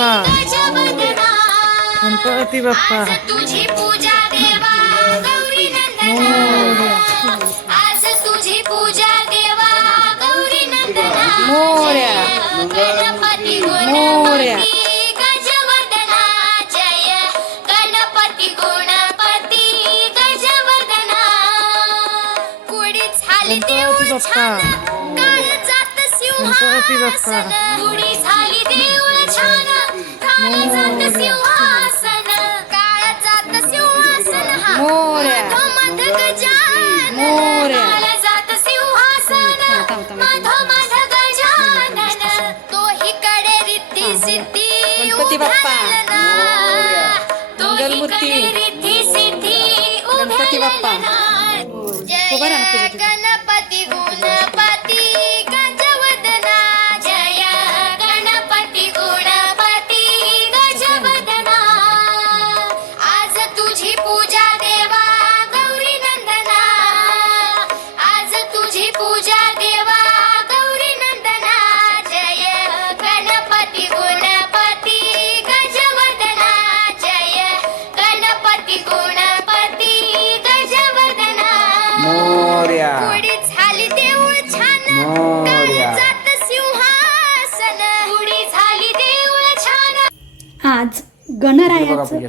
बाप्पा. गणपती बाप्पा. तुझी पूजा देवा गौरी नंदना. आज तुझी पूजा देवा गौरी नंदना. मोरया. गणपती मोरया. गुणपती जय गणपती बाप्पा. गणपती बाप्पा. मोरया. मोरया. गजानन तोही कडे रिद्धी सिद्धी गणपती बाप्पा.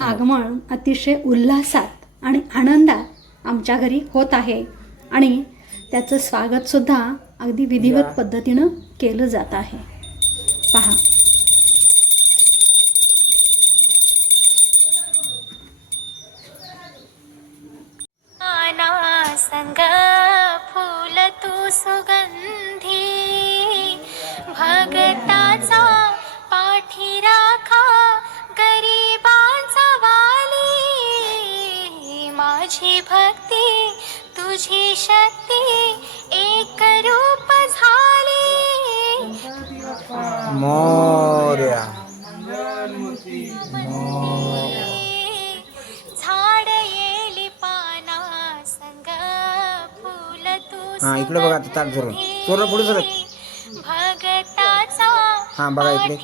आगमन अतिशय उल्हासात आणि आनंदात आमच्या घरी होत आहे. आणि त्याचं स्वागतसुद्धा अगदी विधिवत पद्धतीनं केलं जात आहे. पहा. संग फूल तू सुगंधी मोर्या झाड येली पाना संग फूल तू हा इकडे बघा आता ताट धरून. पूर्ण पुढे सरक भगताचा हा बघा इकडे.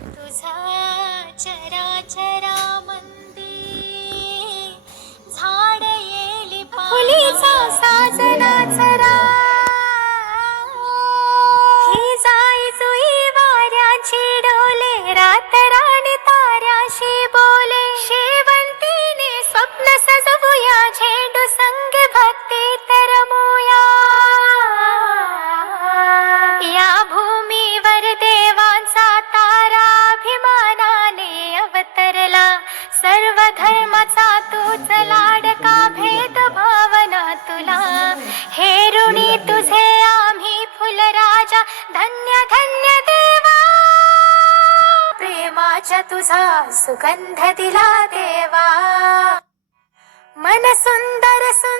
तुझा चराचरामंदी झाड येली फुलीचा साजनाचरा ही जाई जुई वाऱ्याची डोले रात राणी ताऱ्याशी बोले. शेवंतीने स्वप्न सजवूया झेंडू संग तुझा सुगंध दिला देवा. मन सुंदर सुंदर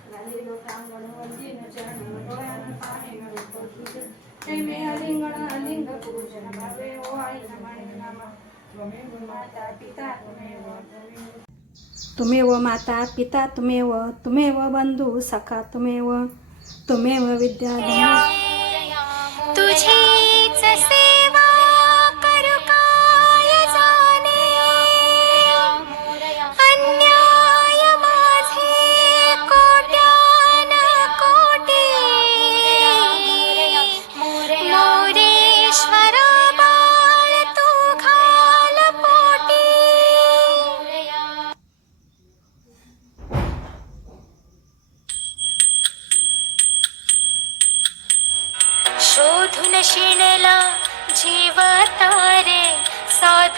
तुमेव माता पिता तुमेव तुमेव बंधू सखा तुमेव तुमेव विद्याधर तुझीच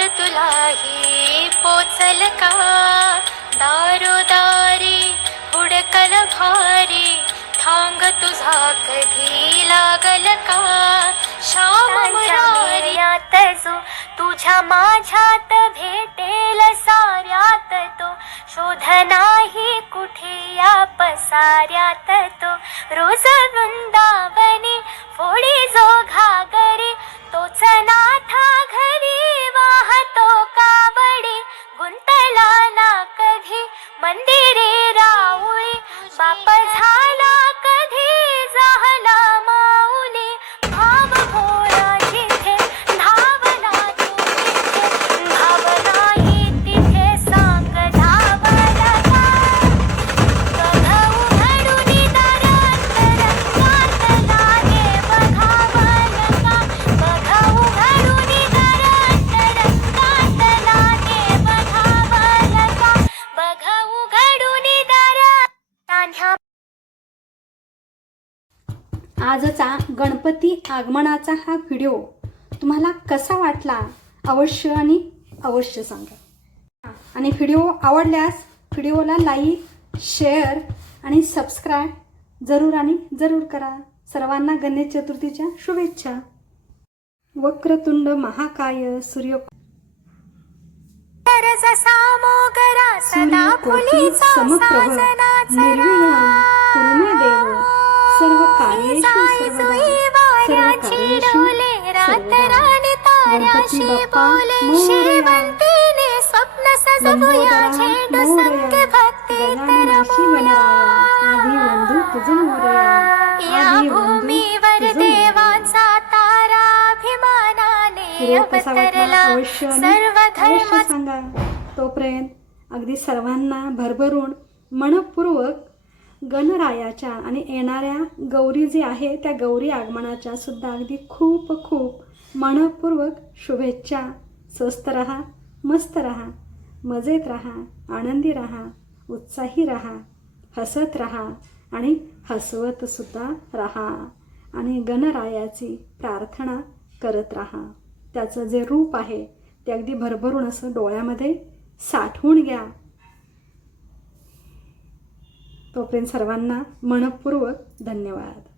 तुलाही पोचल का? दारोदारी हुडकल भारी थांग तुझा कधी लागल का? श्याम मुरार्यात जो तुझ्या माझ्यात भेटेल साऱ्यात तो. शोध नाही कुठे या पसाऱ्यात तो. रोज आजचा गणपती आगमनाचा हा व्हिडिओ तुम्हाला कसा वाटला? अवश्य आणि अवश्य सांगा. आणि व्हिडिओ आवडल्यास व्हिडिओला लाईक शेअर आणि सबस्क्राईब जरूर आणि जरूर करा. सर्वांना गणेश चतुर्थीच्या शुभेच्छा. वक्रतुंड महाकाय सूर्य समप्रभ निर्विघ्न कुरुमे देव सर्व कार्येषु जाई सर्वदा जुई सर्व वाऱ्याची कार्येषु डोले रात सर्वदा राणी ताऱ्याशी गणपती बाप्पा बोले मोरया. श्रीमंतीने स्वप्न सजवूया लंबोदरा झेंडू मोरया. संख्य भक्ती गजाननाशी गणराया आधी वंदू तुझ मोरया या आधी वंदू भूमीवर तुझ मोरया. देवांचा तारा अभिमानाने अवतरला अवश्य अवश्य सांगा तोपर्यंत अगदी सर्वांना भरभरून मनपूर्वक गणरायाच्या आणि येणाऱ्या गौरी जी आहे त्या गौरी आगमनाच्या सुद्धा अगदी खूप खूप मनपूर्वक शुभेच्छा. स्वस्त रहा मस्त रहा मजेत रहा आनंदी रहा उत्साही रहा हसत रहा आणि हसवत सुद्धा रहा आणि गणरायाची प्रार्थना करत राहा. त्याचं जे रूप आहे ते अगदी भरभरून असं डोळ्यामध्ये साठवून घ्या. तोपर्यंत सर्वांना मनपूर्वक धन्यवाद.